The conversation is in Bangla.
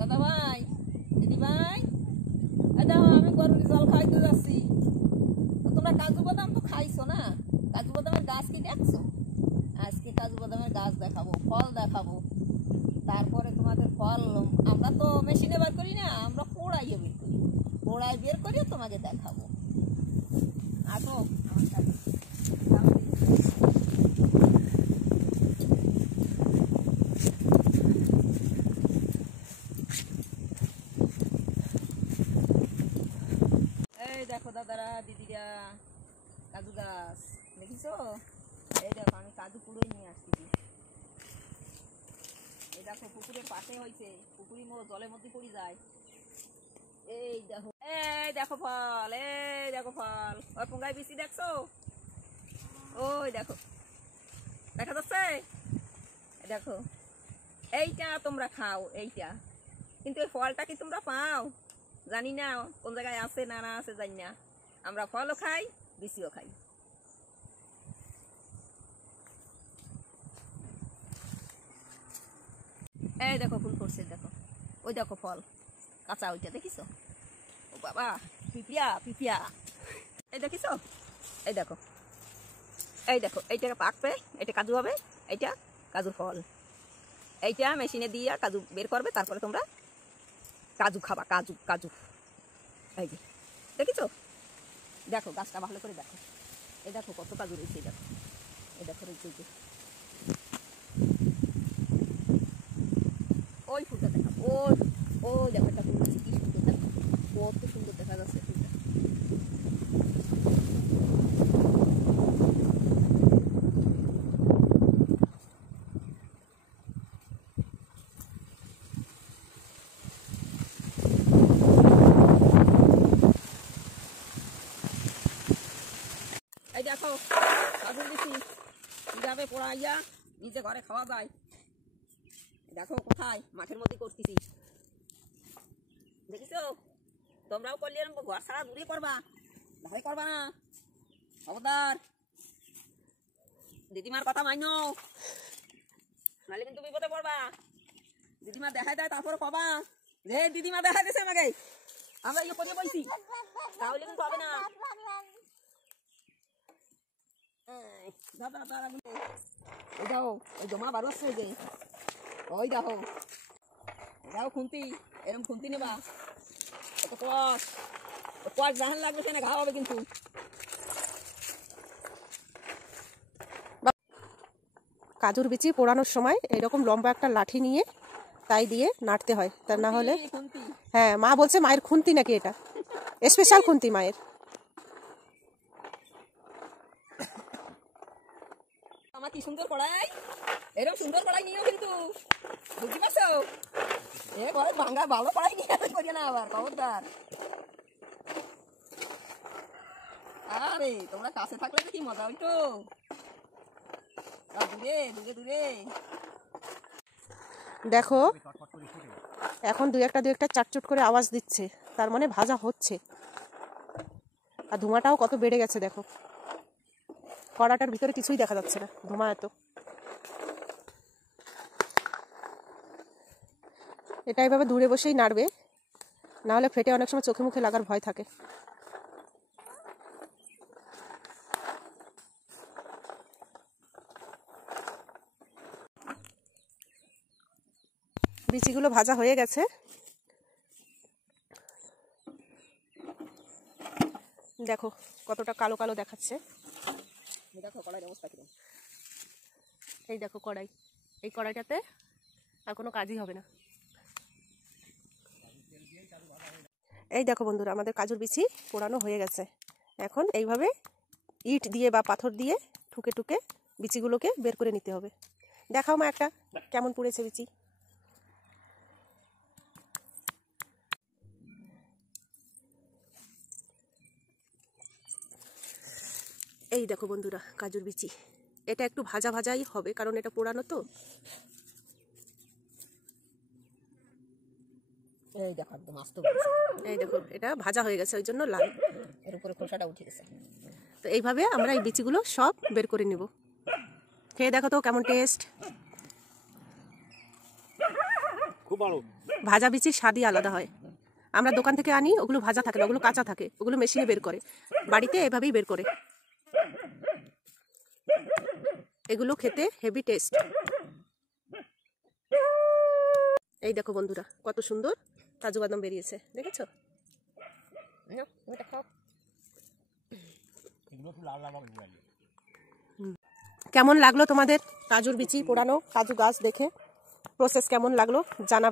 দাদা ভাই, দিদি ভাই, দেখো আমি গরুর জল খাইতে যাচ্ছি। তোমরা কাজু বাদাম তো খাইছো না? কাজু বাদামের গাছ কি দেখছো? আজকে কাজু বাদামের গাছ দেখাবো, ফল দেখাবো। তারপরে তোমাদের ফল আমরা তো মেশিনে বের করি না, আমরা পোড়াইয়ে বের করি। পোড়াই বের করিও তোমাকে দেখাবো। আসো আমার সাথে। এই দেখো দাদারা, দিদিরা, কাজু গাছ দেখিছো? এই দেখো আমি কাজু পুরোই নিয়ে আসছি। এই দেখো পুকুরের পাশে হয়েছে, পুকুরি জলের মধ্যে পড়ে যায়। এই দেখো, এই দেখো ফল, এই দেখো ফল। ওই পোঙ্গায় বিচি দেখছো? ওই দেখো, দেখা যাচ্ছে? দেখো, এইটা তোমরা খাও, এইটা। কিন্তু এই ফলটা কি তোমরা পাও? জানি না কোন জায়গায় আছে না না আছে জানি না। আমরা ফলও খাই, বিচিও খাই। এই দেখো ফুল করছে, দেখো ওই দেখো ফল কাঁচা, ওইটা দেখিছো? ও বাবা, পিপিয়া পিপিয়া, এই দেখিছো? এই দেখো, এই দেখো, এইটা পাকবে, এটা কাজু হবে, এইটা কাজুর ফল। এইটা মেশিনে দিয়ে কাজু বের করবে, তারপরে তোমরা কাজু খাবা। কাজু কাজু, এই যে দেখিছো? দেখো গাছটা ভালো করে দেখো। এই দেখো কত কাজু রয়েছে, দেখো এই দেখো রয়েছে। ওই ফুলটা দেখা, ওই ওই দেখো একটা ফুল আছে, কি সুন্দর দেখো, কত সুন্দর দেখা যাচ্ছে ফুলটা। এই দেখো কাজু দিচ্ছি, কিভাবে পোড়াইয়া নিজে ঘরে খাওয়া যায়। দেখো কোথায়, মাঠের মধ্যে করতেছি, দেখিছো? তোমরাও করলে এরকম ঘর ছাড়া দূরে করবা, ধারে করবা না, খবরদার। দিদিমার কথা মাইনো, নাহলে কিন্তু বিপদে পড়বা। দিদিমা দেখাই দেয় তারপরে কবা যে দিদিমা দেখাই দিছে আমাকে, আমরা ইয়ে করিয়ে বলছি, তাহলে কিন্তু হবে না। ওই দেখো ওই জমা বার হচ্ছে, যে ওই দেখো, দেখো খুন্তি, এরকম খুন্তি নেবা, কত কষ, কষ জাহান লাগবে, সেখানে ঘা হবে কিন্তু। কাজুর বিচি পোড়ানোর সময় এরকম লম্বা একটা লাঠি নিয়ে তাই দিয়ে নাড়তে হয়, তা না হলে। হ্যাঁ, মা বলছে মায়ের খুন্তি নাকি এটা, স্পেশাল খুন্তি মায়ের। আমার কি সুন্দর কড়াই, এরকম সুন্দর কড়াই নিও কিন্তু, বুঝতে পারছো? এ ঘরে ভাঙ্গা ভালো কড়াই নিয়ে করিয়ে না আবার, খবরদার। আরে তোমরা কাছে থাকলে তো কি মজা হইতো, দূরে দূরে দূরে। দেখো এখন দু একটা চাটচুট করে আওয়াজ দিচ্ছে, তার মানে ভাজা হচ্ছে। আর ধোঁয়াটাও কত বেড়ে গেছে দেখো, কড়াটার ভিতরে কিছুই দেখা যাচ্ছে না, ধোঁয়া এত। এটা এভাবে দূরে বসেই নাড়বে, না হলে ফেটে অনেক সময় চোখে মুখে লাগার ভয় থাকে। বিচিগুলো ভাজা হয়ে গেছে, দেখো কতটা কালো কালো দেখাচ্ছে। দেখো কড়াইয়ের অবস্থা কিরকম। এই দেখো কড়াই, এই কড়াইটাতে আর কোনো কাজই হবে না। এই দেখো বন্ধুরা, আমাদের কাজুর বিচি পোড়ানো হয়ে গেছে। এখন এইভাবে ইট দিয়ে বা পাথর দিয়ে ঠুকে ঠুকে বিচিগুলোকে বের করে নিতে হবে। দেখাও মা একটা, কেমন পুড়েছে বিচি। এই দেখো বন্ধুরা কাজুর বিচি, এটা একটু ভাজা ভাজাই হবে কারণ এটা পোড়ানো তো। এই দেখো একদম আস্ত, এই দেখো এটা ভাজা হয়ে গেছে, ওই জন্য লাল, এর উপরে খোসাটা উঠে গেছে। তো এইভাবে আমরা এই বিচিগুলো সব বের করে নিব। খেয়ে দেখো তো কেমন টেস্ট। খুব ভাজা বিচির স্বাদই আলাদা হয়। আমরা দোকান থেকে আনি, ওগুলো ভাজা থাকে না, ওগুলো কাঁচা থাকে, ওগুলো মেশিনে বের করে। বাড়িতে এভাবেই বের করে। এগুলো খেতে হেভি টেস্ট। এই দেখো বন্ধুরা, কত সুন্দর কাজু বাদাম বেরিয়েছে, দেখেছো? কেমন লাগলো তোমাদের কাজুর বিচি পোড়ানো কাজু গাছ দেখে? প্রসেস কেমন লাগলো জানাবে।